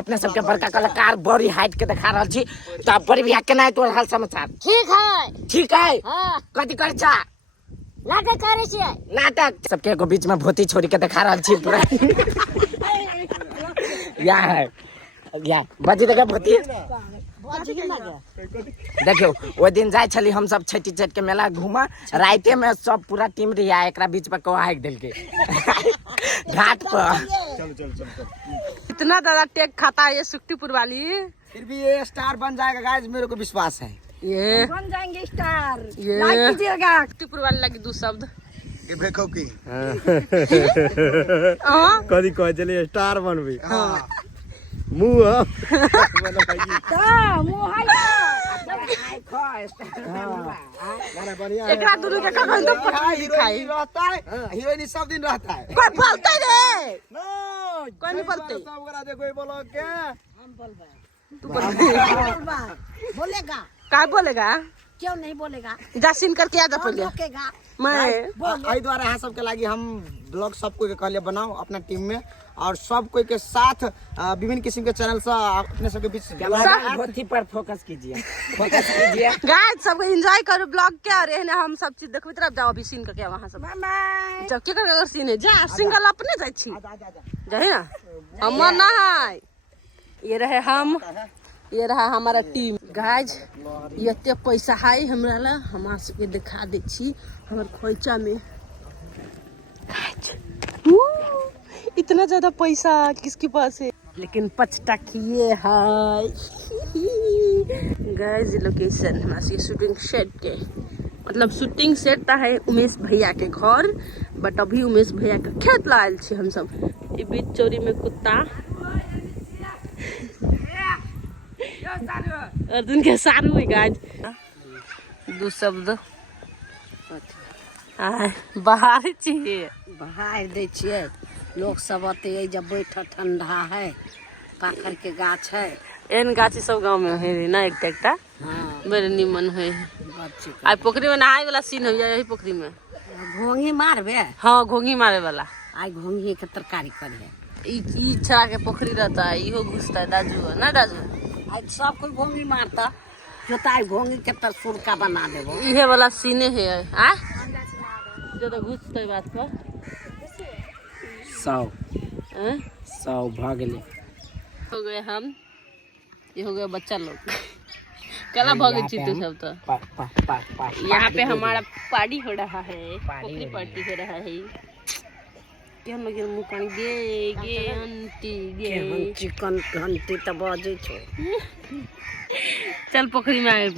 अपने सबके बड़का कलाकार बड़ी हाइट के दिखा रहा छी तो बड़ी भी केना है तोर हाल समाचार? ठीक है हां कथि कर छा? नाटक करे छी। नाटक सबके को बीच में भूती छोड़ी के दिखा रहा छी पूरा। या बजी देखे भूती देखियो वो दिन जाय छली हम सब छठी छठ के मेला घूमा राइते में सब पूरा टीम रिया एकरा बीच में को हाइक दिल के घाट पर। चल इतना ज्यादा टेक खाता है ये सुक्तिपुर वाली, फिर भी ये स्टार बन जाएगा गाइस, मेरे को विश्वास है ये बन जाएंगे स्टार। ये लाइक कीजिएगा। सुक्तिपुर वाली लगी दो शब्द देखो की हाँ कदी कह चले स्टार बनबी मुंह एकरा दोनों के कखन तो पकड़ी खाई रहता है, हीरोइन सब दिन रहता है। कोई बोलते रे नो कोई नहीं बोलते सब करा दे कोई बोलो के तू बोलेगा क्या बोलेगा? क्यों नहीं बोलेगा? जासिन करके आ जा पहले रोकेगा। मैं आई द्वारा यहाँ सबके लागी हम ब्लॉग सब कोई के कहलिए बनाओ अपना टीम में और सब कोई के साथ विभिन्न किस्म के चैनल से अपने सबके बीच भक्ति पर फोकस कीजिए गाइस सब एंजॉय करो ब्लॉग के और एहने हम सब चीज देखबे तरफ जाओ अभी सीन करके वहां सब जब के कर सीन है जा सिंगल अपने जाय छी जाहि ना हम ना है ये रहे हम ये रहा हमारा टीम। गाइस ये पैसा है हमरा ला हमरा सबके दिखा दे छी हमर खोइचा में इतना ज्यादा पैसा किसके पास है लेकिन पचटकिए है। गाइस लोकेशन हमारे शूटिंग सेट के मतलब शूटिंग सेट है उमेश भैया के घर बट अभी उमेश भैया के खेत लायल छी हम सब। ई बीच चोरी में कुत्ता अर्जुन के सारू है गाइस दो शब्द बाहर चाहिए बाहर दे छिए लोग सब आते जब बैठ ठंडा है पाखर के गाछ है एन गाछी सब गांव में है ना एक एकटा बड़े निमन है। आ पोखरी में नहाए वाला सीन हो जाए यही पोखरी में घोंगी मारबे। हाँ घोंगी मारे वाला आई घोंगी के तरकारी करे ई छड़ा के पोखरी रहता है इहो घुसता है दाजू ना दाजू आज सब कोई घोंगी मारता जोताई घोंगी के तर सुरका बना देबो इहे वाला सीने है आ जो तो घुसते बात पर 100 भागले हो गए हम ये हो गए बच्चा लोग कला भागे छी तू सब तो यहाँ पे हमारा पार्टी हो रहा है पोखरी पार्टी हो रहा है क्या मगर मुकानी गे आंटी गे चिकन घंटी तो बजे छो चल पोखरी में आए